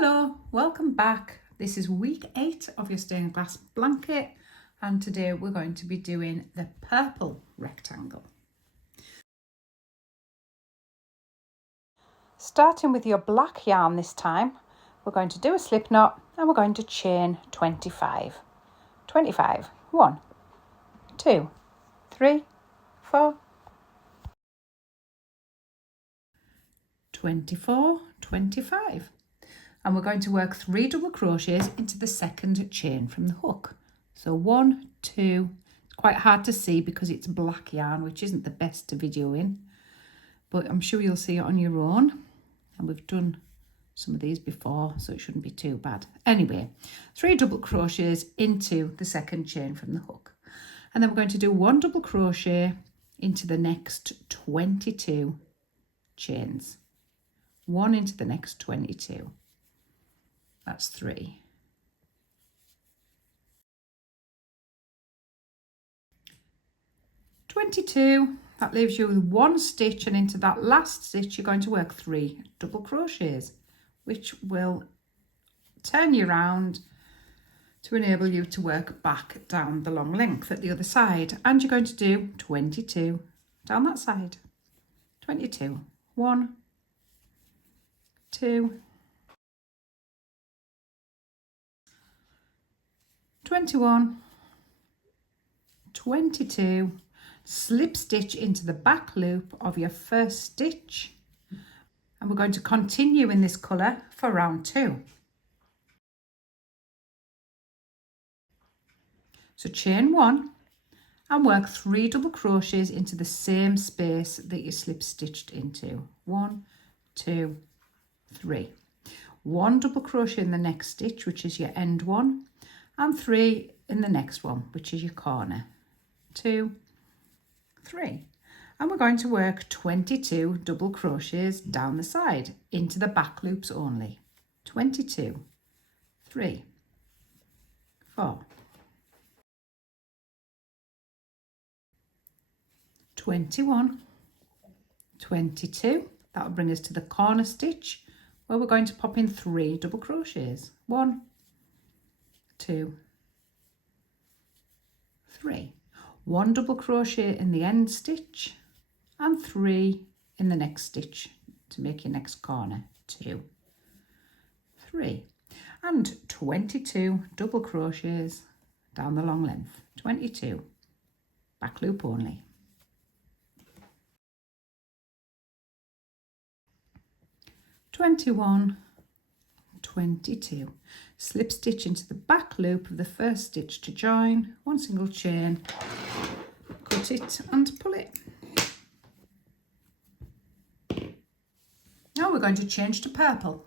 Hello, welcome back. This is week 8 of your stained glass blanket, and today we're going to be doing the purple rectangle. Starting with your black yarn this time, we're going to do a slip knot and we're going to chain 25. 25, 1, 2, 3, 4, 24, 25. And we're going to work 3 double crochets into the second chain from the hook. So 1, 2, it's quite hard to see because it's black yarn, which isn't the best to video in, but I'm sure you'll see it on your own. And we've done some of these before, so it shouldn't be too bad. Anyway, 3 double crochets into the second chain from the hook. And then we're going to do 1 double crochet into the next 22 chains. 1 into the next 22. That's 3. That leaves you with 1 stitch, and into that last stitch you're going to work 3 double crochets, which will turn you around to enable you to work back down the long length at the other side. And you're going to do 22 down that side. 22. 1, 2, 21, 22, slip stitch into the back loop of your first stitch, and we're going to continue in this colour for round 2. So chain 1 and work 3 double crochets into the same space that you slip stitched into. 1, 2, 3. 1 double crochet in the next stitch, which is your end one, and 3 in the next one, which is your corner. 2, 3. And we're going to work 22 double crochets down the side into the back loops only. 22, 3, 4, 21, 22. That will bring us to the corner stitch where we're going to pop in 3 double crochets. 1, 2, 3. 1 double crochet in the end stitch and 3 in the next stitch to make your next corner. 2, 3, and 22 double crochets down the long length. 22, back loop only. 21, 22, slip stitch into the back loop of the first stitch to join, 1 single chain, cut it and pull it. Now we're going to change to purple.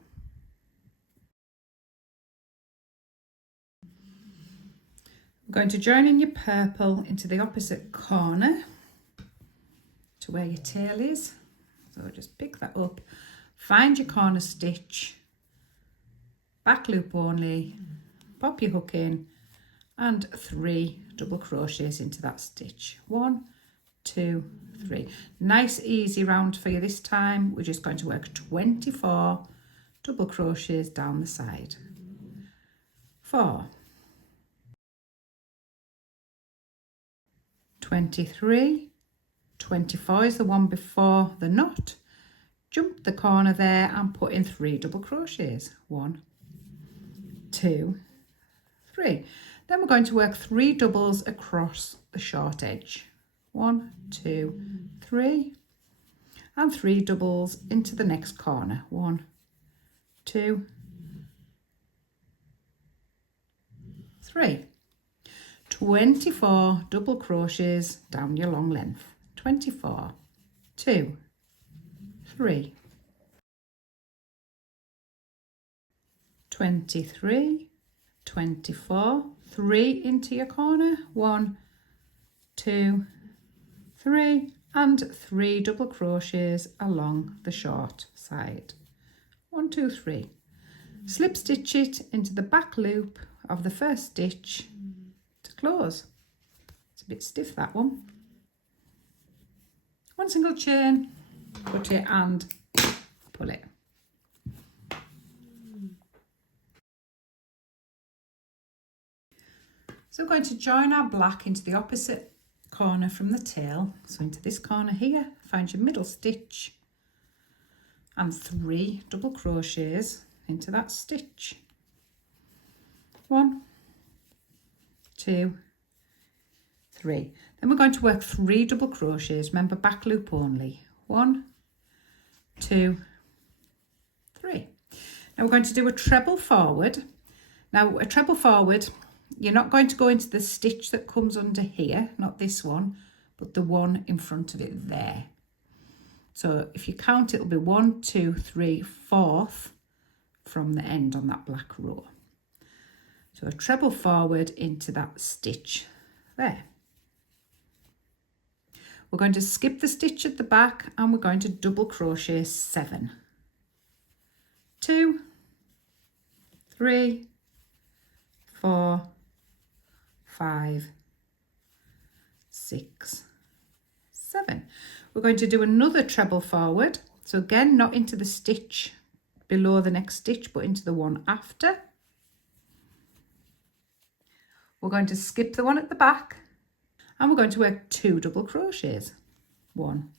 We're going to join in your purple into the opposite corner to where your tail is. So just pick that up, find your corner stitch, back loop only, pop your hook in and 3 double crochets into that stitch. 1, 2, 3. Nice easy round for you this time. We're just going to work 24 double crochets down the side. 4, 23, 24 is the one before the knot. Jump the corner there and put in 3 double crochets. 1, 2, 3. Then we're going to work 3 doubles across the short edge. 1, 2, 3, and 3 doubles into the next corner. 1, 2, 3. 24 double crochets down your long length. 24, 2, 3, 23, 24, 3 into your corner. 1, 2, 3, and 3 double crochets along the short side. 1, 2, 3. Slip stitch it into the back loop of the first stitch to close. It's a bit stiff, that one. 1 single chain, cut it and pull it. So we're going to join our black into the opposite corner from the tail. So into this corner here, find your middle stitch and 3 double crochets into that stitch. 1, 2, 3. Then we're going to work 3 double crochets. Remember, back loop only. 1, 2, 3. Now we're going to do a treble forward. Now a treble forward, you're not going to go into the stitch that comes under here, not this one, but the one in front of it there. So if you count, it'll be 1, 2, 3, 4th from the end on that black row. So a treble forward into that stitch there. We're going to skip the stitch at the back and we're going to double crochet 7. 2, 3, 4, 5, 6, 7. We're going to do another treble forward. So again, not into the stitch below the next stitch, but into the one after. We're going to skip the one at the back and we're going to work 2 double crochets. 1,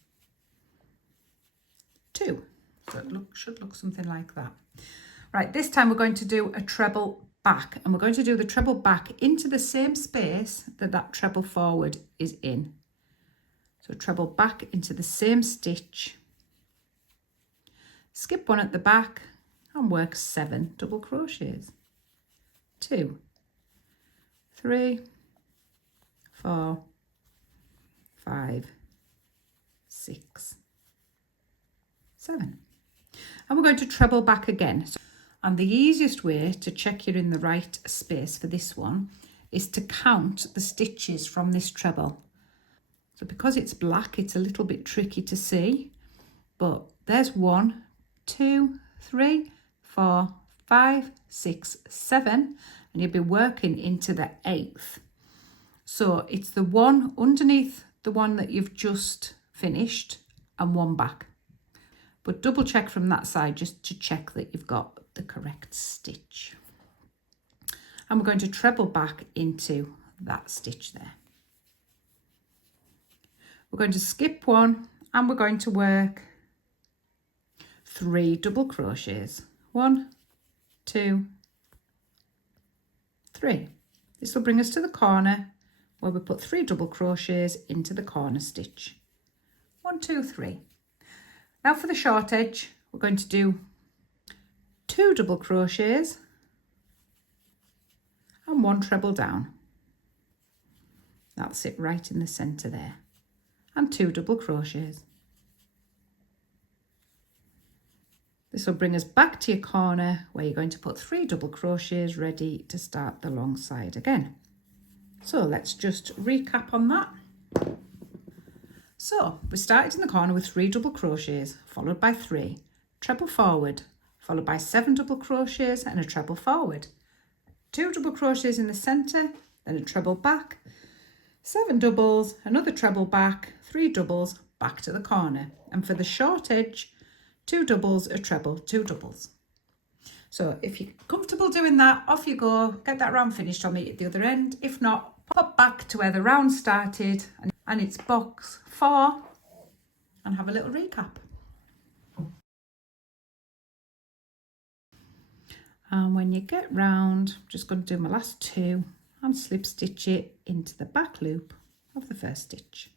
2. So it should look something like that. Right, this time we're going to do a treble back, and we're going to do the treble back into the same space that that treble forward is in. So treble back into the same stitch, skip one at the back and work 7 double crochets. 2, 3, 4, 5, 6, 7. And we're going to treble back again. And the easiest way to check you're in the right space for this one is to count the stitches from this treble. So because it's black, it's a little bit tricky to see, but there's 1, 2, 3, 4, 5, 6, 7, and you'll be working into the 8th. So it's the one underneath the one that you've just finished and one back. But double check from that side just to check that you've got the correct stitch. And we're going to treble back into that stitch there. We're going to skip one and we're going to work 3 double crochets. 1, 2, 3. This will bring us to the corner where we put 3 double crochets into the corner stitch. 1, 2, 3. Now for the short edge, we're going to do 2 double crochets and 1 treble down. That's it right in the centre there. And 2 double crochets. This will bring us back to your corner where you're going to put 3 double crochets ready to start the long side again. So let's just recap on that. So we started in the corner with 3 double crochets followed by 3, treble forward, followed by 7 double crochets and a treble forward, 2 double crochets in the centre, then a treble back, 7 doubles, another treble back, 3 doubles, back to the corner. And for the short edge, 2 doubles, a treble, 2 doubles. So if you're comfortable doing that, off you go, get that round finished. I'll meet you at the other end. If not, pop back to where the round started and it's box 4 and have a little recap. And when you get round, I'm just going to do my last 2 and slip stitch it into the back loop of the first stitch.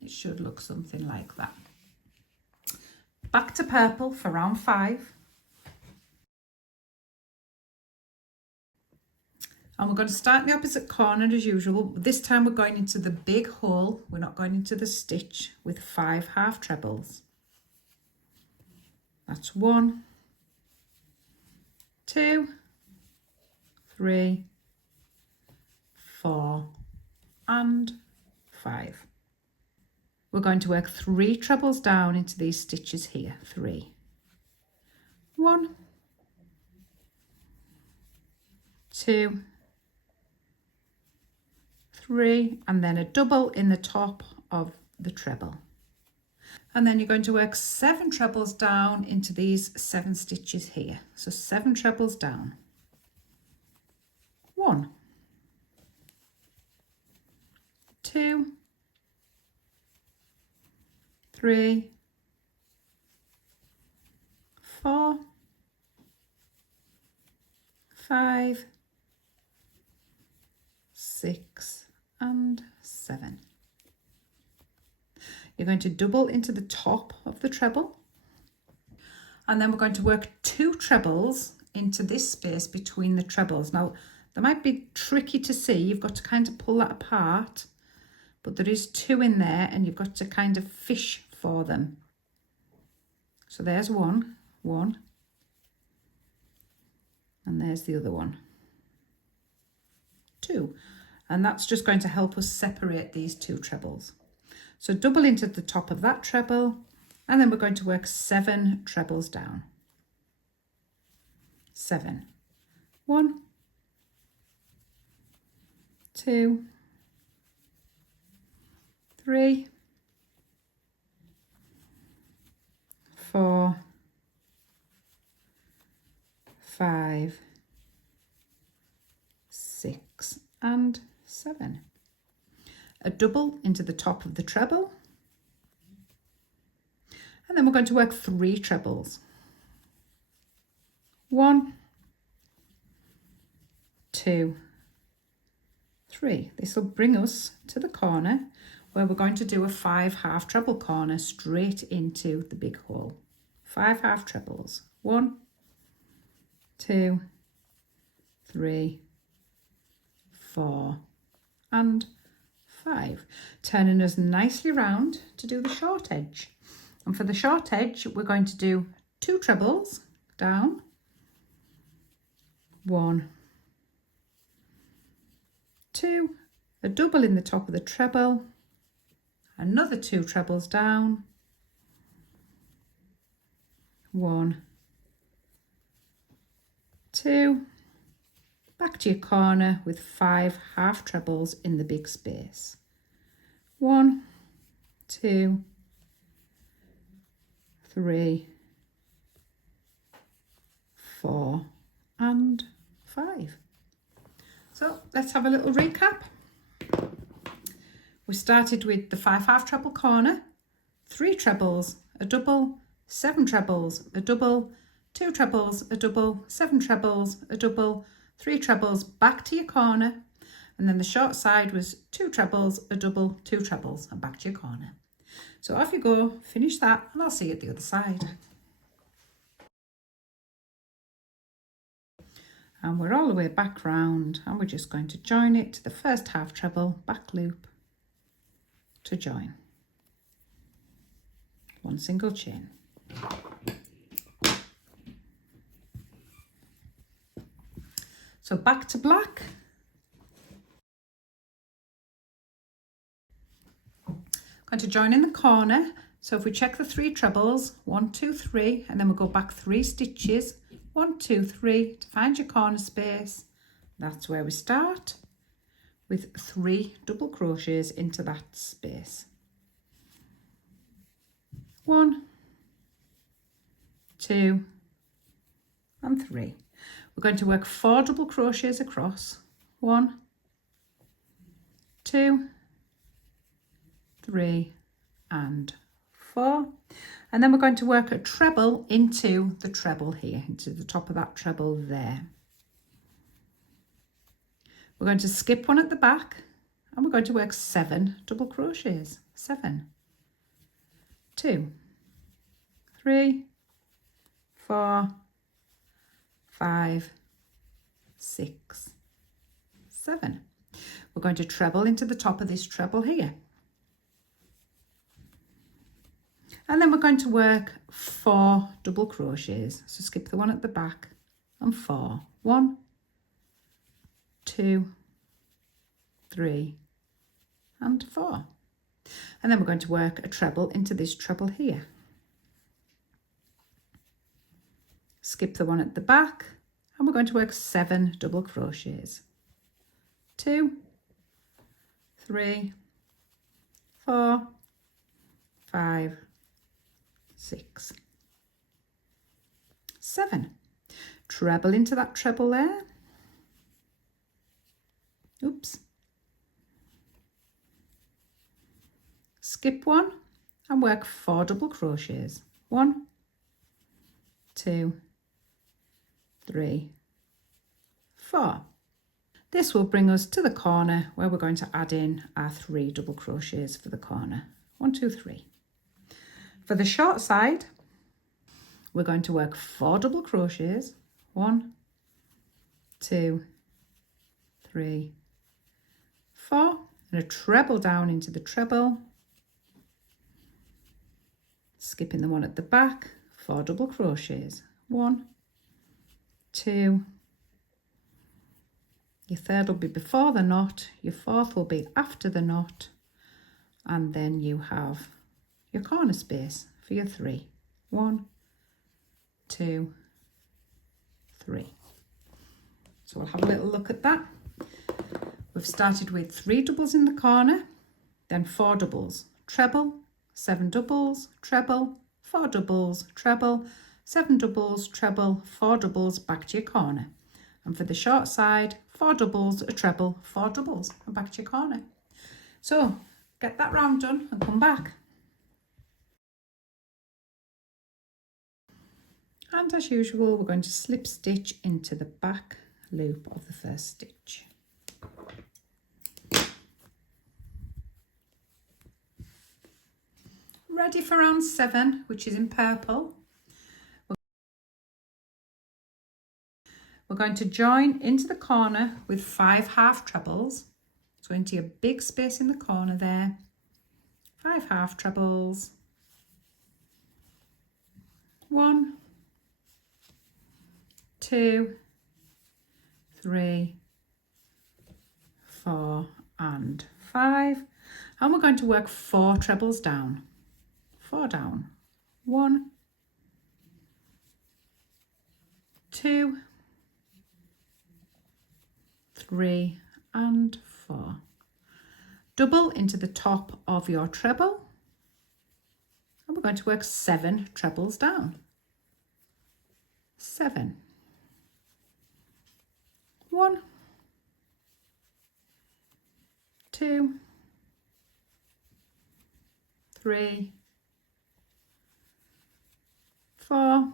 It should look something like that. Back to purple for round 5. And we're going to start in the opposite corner as usual. This time we're going into the big hole. We're not going into the stitch with 5 half trebles. That's 1, 2, 3, 4, and 5. We're going to work 3 trebles down into these stitches here. 3, 1, 2, 3, and then a double in the top of the treble. And then you're going to work 7 trebles down into these 7 stitches here. So 7 trebles down. 1, 2, 3, 4, 5, 6 and 7. You're going to double into the top of the treble, and then we're going to work 2 trebles into this space between the trebles. Now they might be tricky to see, you've got to kind of pull that apart, but there is 2 in there and you've got to kind of fish for them. So there's one, and there's the other one, 2, and that's just going to help us separate these 2 trebles. So double into the top of that treble, and then we're going to work 7 trebles down. 7, 1, 2, 3, 4, 5, 6 and 7. A double into the top of the treble, and then we're going to work 3 trebles. 1, 2, 3. This will bring us to the corner where we're going to do a 5 half treble corner straight into the big hole. 5 half trebles. 1, 2, 3, 4 and 5, turning us nicely round to do the short edge. And for the short edge, we're going to do 2 trebles down, 1, 2, a double in the top of the treble, another 2 trebles down, 1, 2, back to your corner with 5 half trebles in the big space. 1, 2, 3, 4 and 5. So let's have a little recap. We started with the 5 half treble corner, 3 trebles, a double, 7 trebles, a double, 2 trebles, a double, 7 trebles, a double, 3 trebles, back to your corner, and then the short side was 2 trebles, a double, 2 trebles, and back to your corner. So off you go, finish that, and I'll see you at the other side. And we're all the way back round, and we're just going to join it to the first half treble, back loop to join. 1 single chain. So back to black. Going to join in the corner. So if we check the 3 trebles, 1, 2, 3, and then we'll go back 3 stitches, 1, 2, 3 to find your corner space. That's where we start with 3 double crochets into that space. 1, 2 and 3. We're going to work 4 double crochets across. 1, 2, 3 and 4, and then we're going to work a treble into the treble here, into the top of that treble there. We're going to skip one at the back, and we're going to work 7 double crochets. 7, 2, 3, 4, 5, 6, 7. We're going to treble into the top of this treble here. And then we're going to work 4 double crochets. So skip the one at the back and 4. 1, 2, 3 and 4. And then we're going to work a treble into this treble here. Skip the one at the back, and we're going to work 7 double crochets. 2, 3, 4, 5, 6, 7. Treble into that treble there. Oops. Skip 1 and work 4 double crochets. 1, 2, 3, 4. This will bring us to the corner where we're going to add in our 3 double crochets for the corner. 1, 2, 3. For the short side, we're going to work 4 double crochets. 1, 2, 3, 4, and a treble down into the treble, skipping the one at the back, 4 double crochets. 1, 2, your third will be before the knot, your fourth will be after the knot, and then you have your corner space for your 3. 1, 2, 3. So we'll have a little look at that. We've started with 3 doubles in the corner, then 4 doubles, treble, 7 doubles, treble, 4 doubles, treble, 7 doubles, treble, 4 doubles, back to your corner. And for the short side, 4 doubles, a treble, 4 doubles, and back to your corner. So get that round done and come back. And as usual, we're going to slip stitch into the back loop of the first stitch. Ready for round 7, which is in purple. We're going to join into the corner with 5 half trebles. So into your big space in the corner there, 5 half trebles. 1, 2, 3, 4, and 5. And we're going to work 4 trebles down. 4 down. 1, 2, 3, and 4. Double into the top of your treble, and we're going to work 7 trebles down. 7. 1, 2, 3, 4,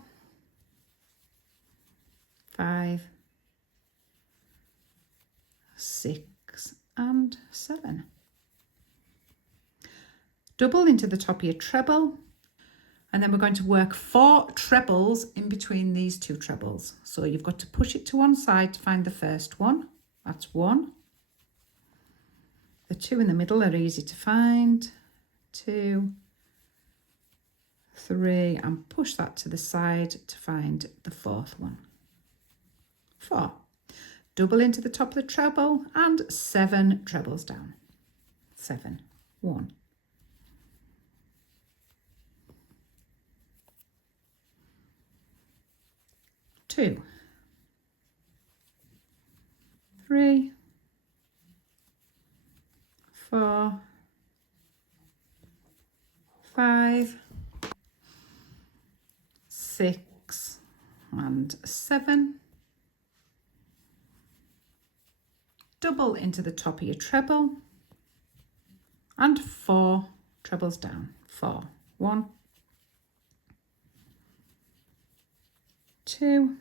5, 6, and 7. Double into the top of your treble, and then we're going to work 4 trebles in between these 2 trebles. So you've got to push it to one side to find the first one. That's 1. The 2 in the middle are easy to find. 2, 3, and push that to the side to find the 4th one. 4. Double into the top of the treble and 7 trebles down. 7. 1. 2, 3, 4, 5, 6, and 7. Double into the top of your treble and 4 trebles down. 4. 1, 2,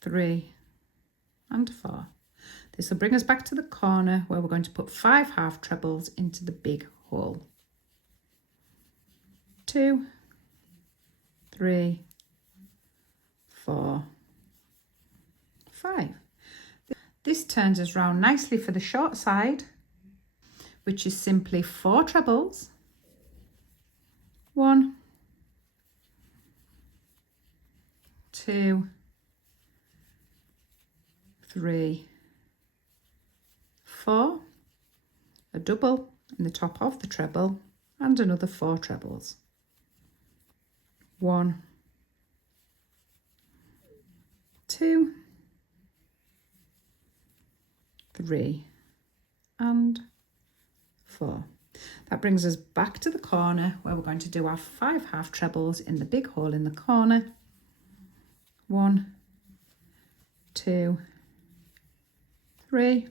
3, and 4. This will bring us back to the corner where we're going to put 5 half trebles into the big hole. 2, 3, 4, 5. This turns us round nicely for the short side, which is simply 4 trebles. 1, 2, 3, 4, a double in the top of the treble, and another 4 trebles. 1, 2, 3, and 4. That brings us back to the corner where we're going to do our 5 half trebles in the big hole in the corner. 1, 2, 3,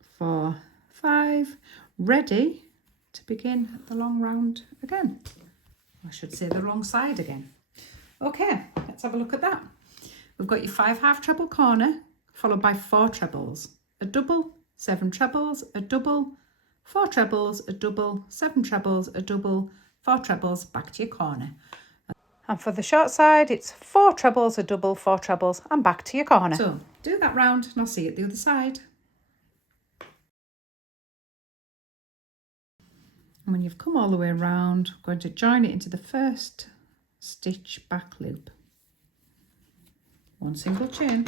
4, 5. Ready to begin the long round again. I should say the wrong side again. Okay, let's have a look at that. We've got your 5 half treble corner followed by 4 trebles, a double, 7 trebles, a double, 4 trebles, a double, 7 trebles, a double, 4 trebles, back to your corner. And for the short side, it's 4 trebles, a double, 4 trebles, and back to your corner. So do that round and I'll see you at the other side. And when you've come all the way around, I'm going to join it into the first stitch back loop. 1 single chain.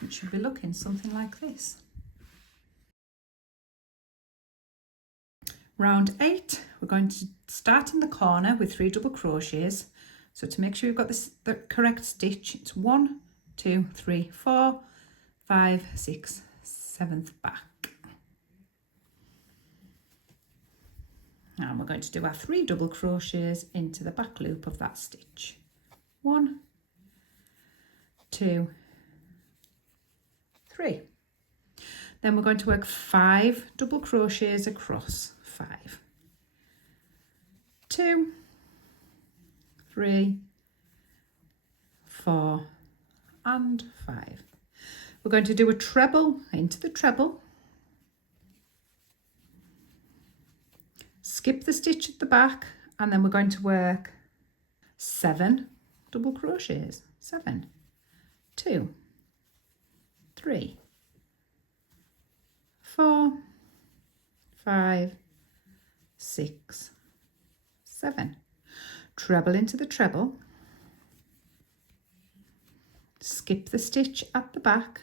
It should be looking something like this. Round 8, we're going to start in the corner with 3 double crochets. So to make sure you've got the correct stitch, it's 1, 2, 3, 4, 5, 6, 7th back. And we're going to do our 3 double crochets into the back loop of that stitch. 1, 2, 3. Then we're going to work 5 double crochets across. 5, 2, 3, 4, and 5. We're going to do a treble into the treble, skip the stitch at the back, and then we're going to work 7 double crochets. 7, 2, 3, 4, 5, 6, 7. Treble into the treble, skip the stitch at the back,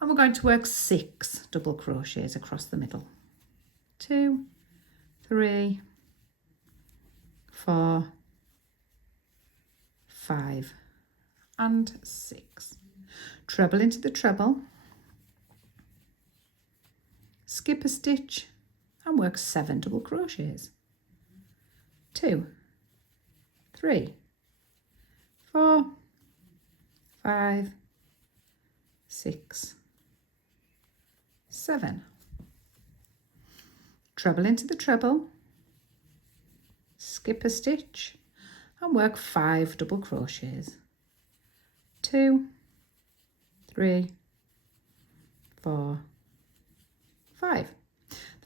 and we're going to work 6 double crochets across the middle. 2, 3, 4, 5, and 6. Treble into the treble, skip a stitch, and work 7 double crochets. 2, 3, 4, 5, 6, 7. Treble into the treble, skip a stitch, and work 5 double crochets. 2, 3, 4, 5.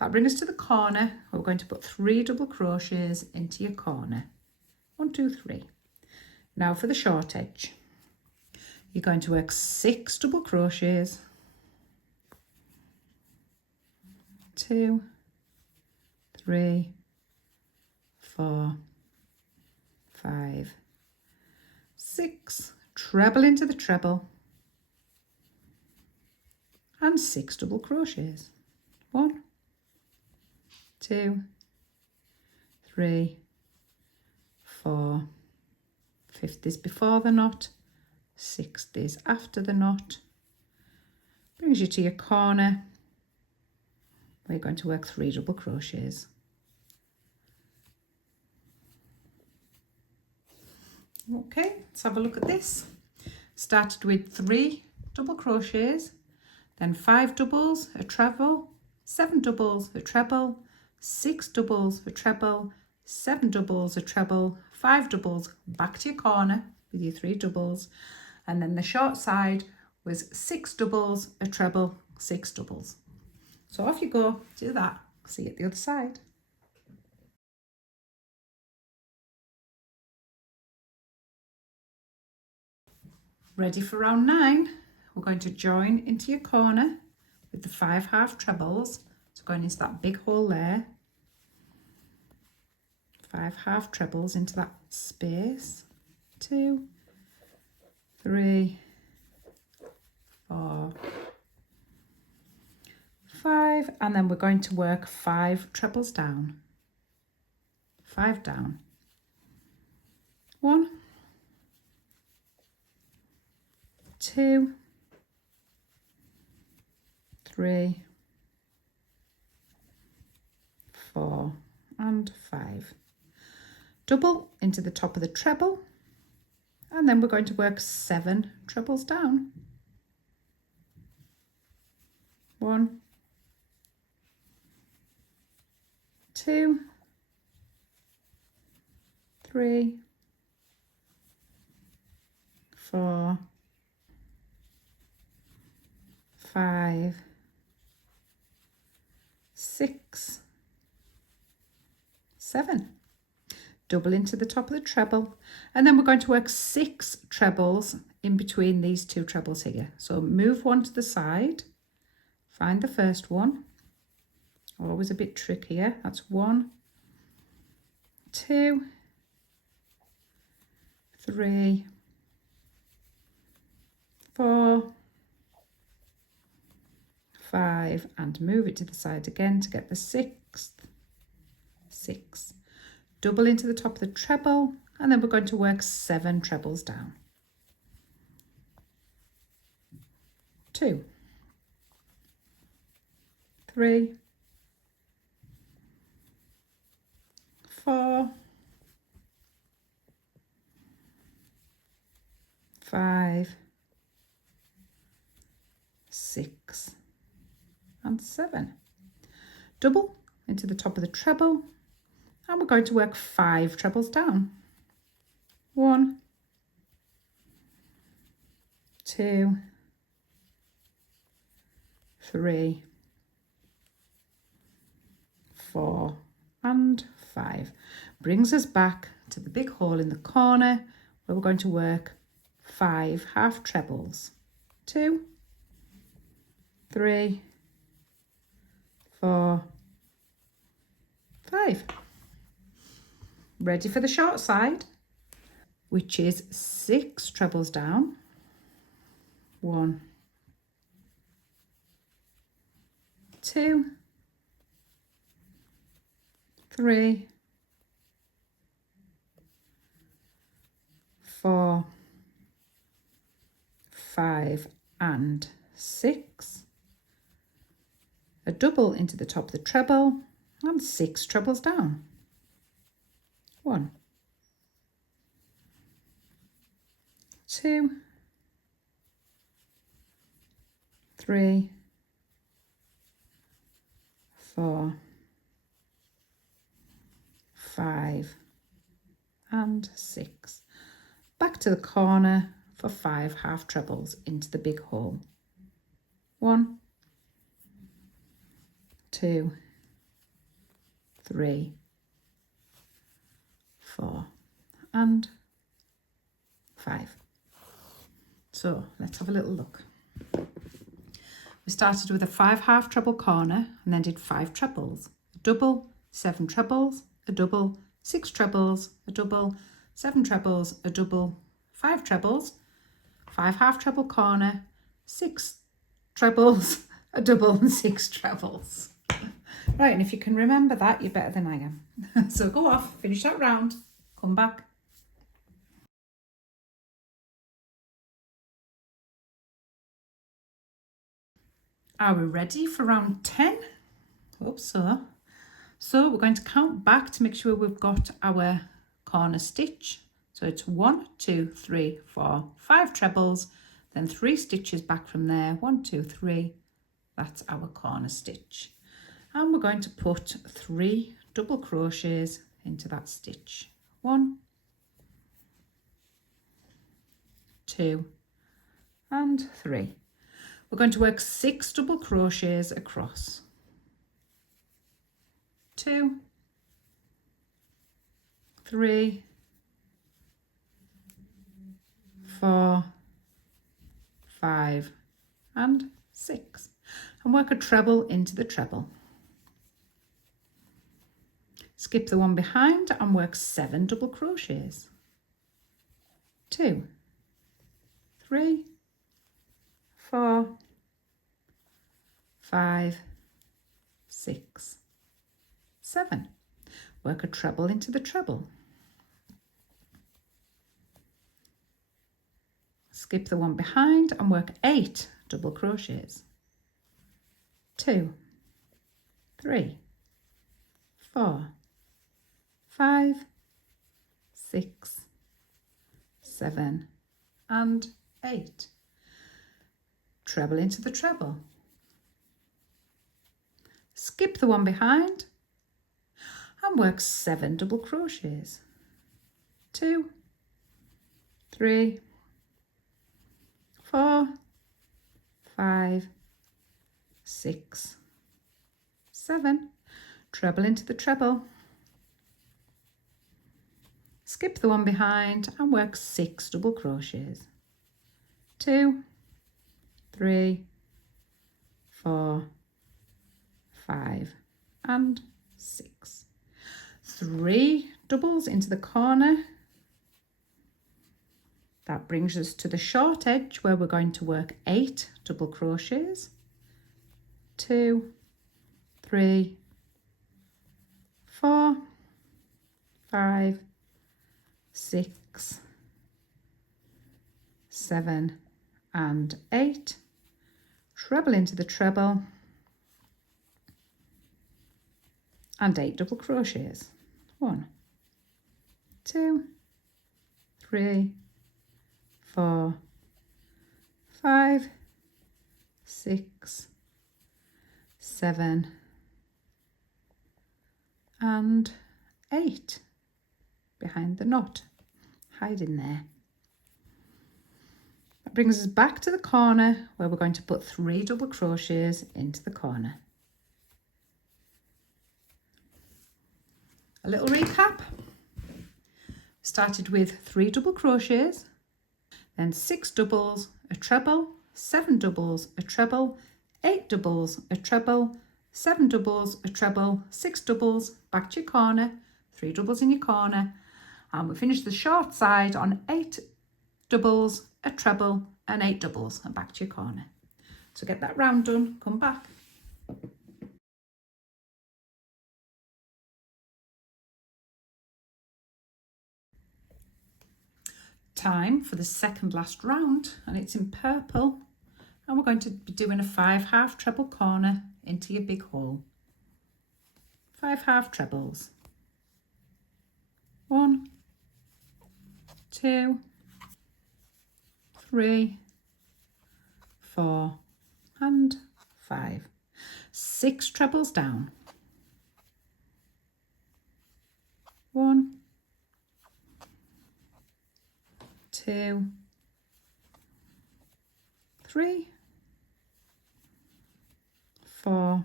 That brings us to the corner. We're going to put 3 double crochets into your corner. 1, 2, 3. Now for the short edge. You're going to work 6 double crochets. 2, 3, 4, 5, 6. Treble into the treble. And 6 double crochets. 1, 2, 3, 4, 5th is before the knot, 6th is after the knot. Brings you to your corner where you're going to work 3 double crochets. Okay, let's have a look at this. Started with 3 double crochets, then 5 doubles, a treble, 7 doubles, a treble, 6 doubles, a treble, 7 doubles, a treble, 5 doubles, back to your corner with your 3 doubles, and then the short side was 6 doubles, a treble, 6 doubles. So off you go, do that. See you at the other side. Ready for round 9. We're going to join into your corner with the 5 half trebles. So going into that big hole there. 5 half trebles into that space. 2, 3, 4, 5, and then we're going to work 5 trebles down. 5 down. 1, 2, 3, 4 and 5. Double into the top of the treble, and then we're going to work 7 trebles down. 1, 2, 3, 4, 5, 6, 7. Double into the top of the treble, and then we're going to work 6 trebles in between these 2 trebles here. So move one to the side, find the first one, always a bit trickier. That's 1, 2, 3, 4, 5, and move it to the side again to get the 6th. 6. Double into the top of the treble, and then we're going to work 7 trebles down. 2, 3, 4, 5, 6 and 7. Double into the top of the treble, and we're going to work 5 trebles down. 1, 2, 3, 4 and 5. Brings us back to the big hole in the corner where we're going to work 5 half trebles. 2, 3, 4, 5. Ready for the short side, which is 6 trebles down. 1, 2, 3, 4, 5 and 6. A double into the top of the treble and 6 trebles down. 1, 2, 3, 4, 5 and 6. Back to the corner for 5 half trebles into the big hole. 1, 2, 3, 4 and 5. So let's have a little look. We started with a 5 half treble corner and then did 5 trebles, a double, 7 trebles, a double, 6 trebles, a double, 7 trebles, a double, 5 trebles, 5 half treble corner, 6 trebles, a double and 6 trebles. Right, and if you can remember that, you're better than I am. So go off, finish that round, come back. Are we ready for round 10? Hope so. So we're going to count back to make sure we've got our corner stitch. So it's 1, 2, 3, 4, 5 trebles, then 3 stitches back from there. 1, 2, 3. That's our corner stitch. And we're going to put 3 double crochets into that stitch. 1, 2 and 3. We're going to work 6 double crochets across. 2, 3, 4, 5 and 6, and work a treble into the treble. Skip the one behind and work 7 double crochets. 2, 3, 4, 5, 6, 7. Work a treble into the treble. Skip the one behind and work 8 double crochets. 2, 3, 4, 5, 6, 7 and 8. Treble into the treble. Skip the one behind and work 7 double crochets. 2, 3, 4, 5, 6, 7. Treble into the treble. Skip the one behind and work 6 double crochets. 2, 3, 4, 5 and 6. 3 doubles into the corner. That brings us to the short edge where we're going to work 8 double crochets. 2, 3, 4, 5, 6, 7 and 8. Treble into the treble and 8 double crochets. 1, 2, 3, 4, 5, 6, 7 and 8 behind the knot. Hide in there. That brings us back to the corner where we're going to put 3 double crochets into the corner. A little recap. Started with 3 double crochets, then 6 doubles, a treble, 7 doubles, a treble, 8 doubles, a treble, 7 doubles, a treble, 6 doubles, back to your corner, 3 doubles in your corner, and we finish the short side on 8 doubles, a treble and 8 doubles, and back to your corner. So get that round done, come back. Time for the second last round, and it's in purple, and we're going to be doing a 5 half treble corner into your big hole. 5 half trebles. 1, 2, 3, 4 and 5. 6 trebles down. 1, 2, 3, 4,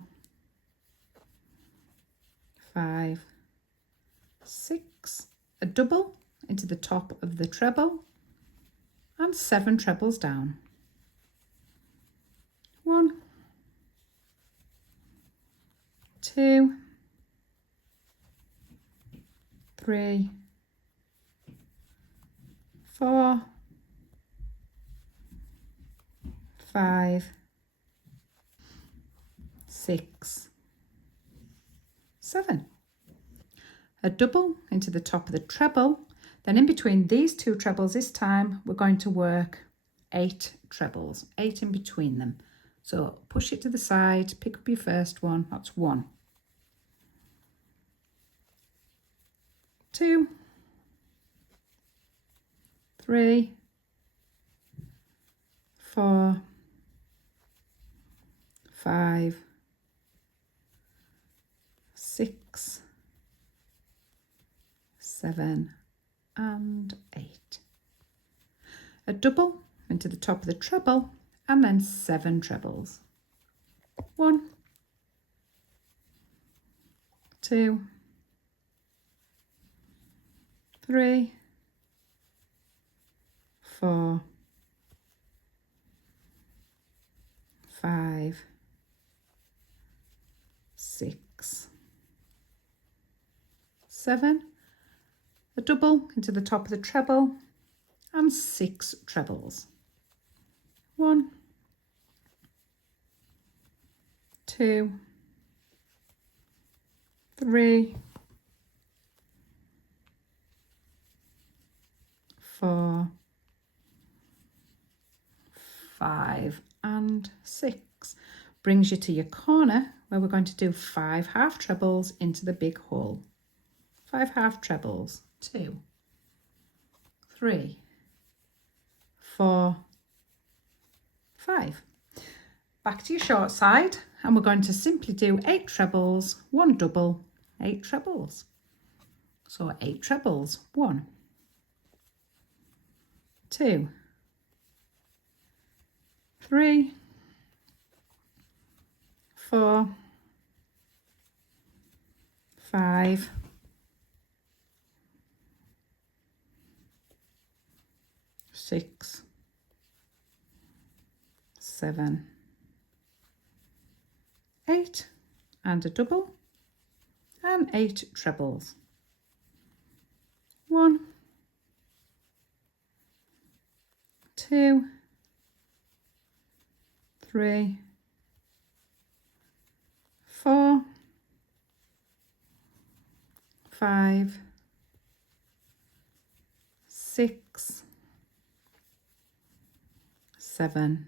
5, 6, a double into the top of the treble and 7 trebles down. 1, 2, 3, 4, 5, 6, 7. A double into the top of the treble. Then in between these 2 trebles this time we're going to work 8 trebles, 8 in between them. So push it to the side, pick up your first one, that's 1, 2, 3, 4, 5, 6, 7 and 8. A double into the top of the treble and then 7 trebles. 1, 2, 3, 4, 5, 6, 7, a double into the top of the treble and 6 trebles. 1, 2, 3, 4, 5 and 6. brings you to your corner where we're going to do 5 half trebles into the big hole. 5 half trebles, 2, 3, 4, 5. Back to your short side, and we're going to simply do 8 trebles, 1 double, 8 trebles. So 8 trebles, 1, 2, 3, 4, 5, 6, 7, 8, and a double, and 8 trebles. 1, 2, 3, 4, 5, 6, 7,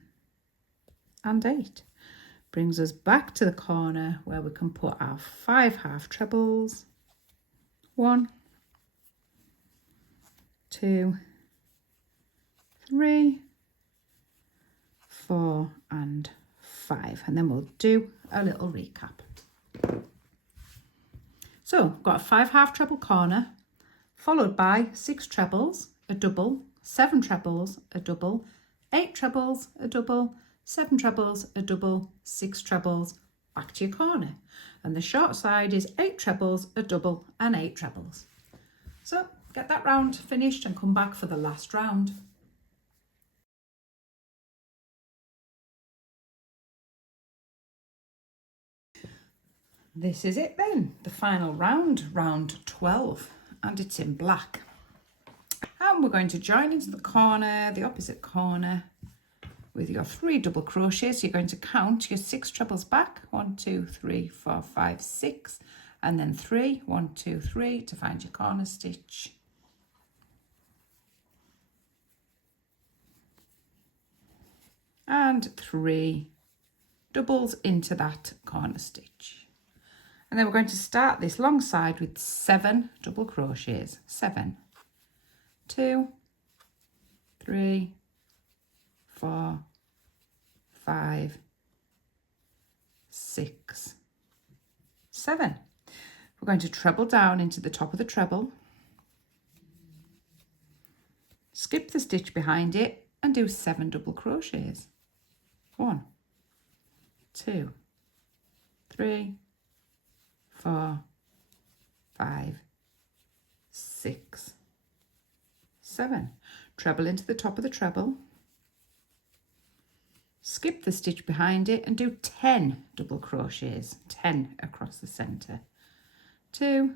and 8. Brings us back to the corner where we can put our 5 half trebles. 1, 2, 3, 4, and 5. And then we'll do a little recap. So we've got a 5 half treble corner, followed by 6 trebles, a double, 7 trebles, a double, 8 trebles, a double, 7 trebles, a double, 6 trebles, back to your corner. And the short side is 8 trebles, a double, and 8 trebles. So get that round finished and come back for the last round. This is it then, the final round, round 12, and it's in black. And we're going to join into the corner, the opposite corner, with your 3 double crochets. You're going to count your 6 trebles back, 1, 2, 3, 4, 5, 6, and then 3, 1, 2, 3 to find your corner stitch. And 3 doubles into that corner stitch. And then we're going to start this long side with 7 double crochets. 7, 2, 3, 4, 5, 6, 7. We're going to treble down into the top of the treble, skip the stitch behind it, and do 7 double crochets. 1, 2, 3, 4, 5, 6, 7. Treble into the top of the treble, skip the stitch behind it, and do 10 double crochets, 10 across the center. 2,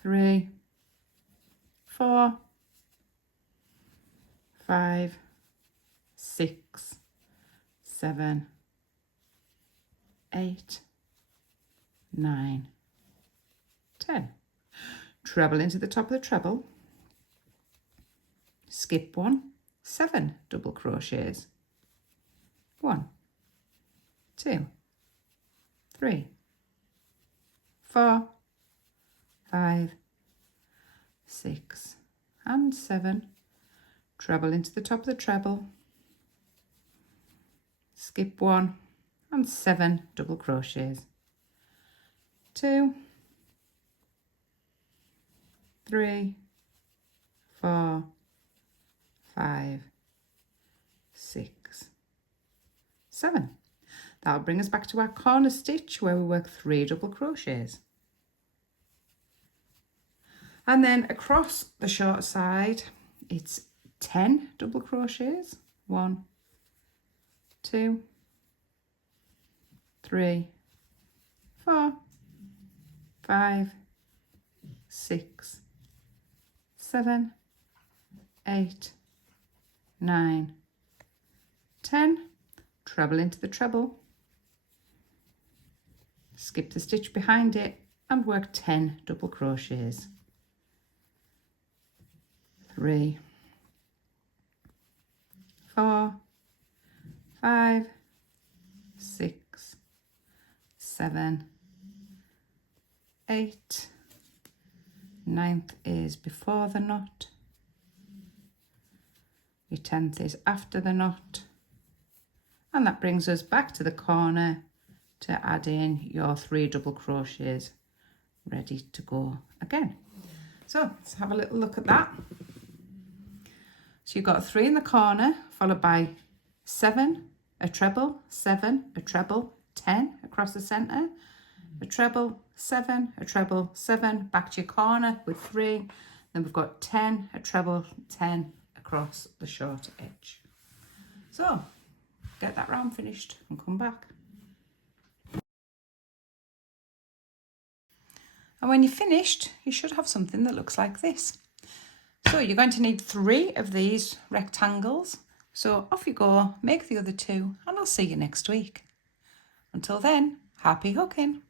3, 4, 5, 6, 7, 8, 9, 10. Treble into the top of the treble, skip 1, 7 double crochets. 1, 2, 3, 4, 5, 6, and 7. Treble into the top of the treble, skip 1, and 7 double crochets. 2, 3, 4, 5, 6, 7. That'll bring us back to our corner stitch where we work 3 double crochets. And then across the short side, it's 10 double crochets. 1, 2, 3, 4, 5, 6, 7, 8, 9, 10. Treble into the treble, skip the stitch behind it, and work 10 double crochets. 3, 4, 5, 7, 8, 9th is before the knot, your 10th is after the knot, and that brings us back to the corner to add in your 3 double crochets ready to go again. So let's have a little look at that. So you've got 3 in the corner, followed by 7, a treble, 7, a treble, 10 across the centre, a treble, 7, a treble, 7, back to your corner with 3, then we've got 10, a treble, 10 across the short edge. So get that round finished and come back. And when you're finished, you should have something that looks like this. So you're going to need 3 of these rectangles. So off you go, make the other 2, and I'll see you next week. Until then, happy hooking.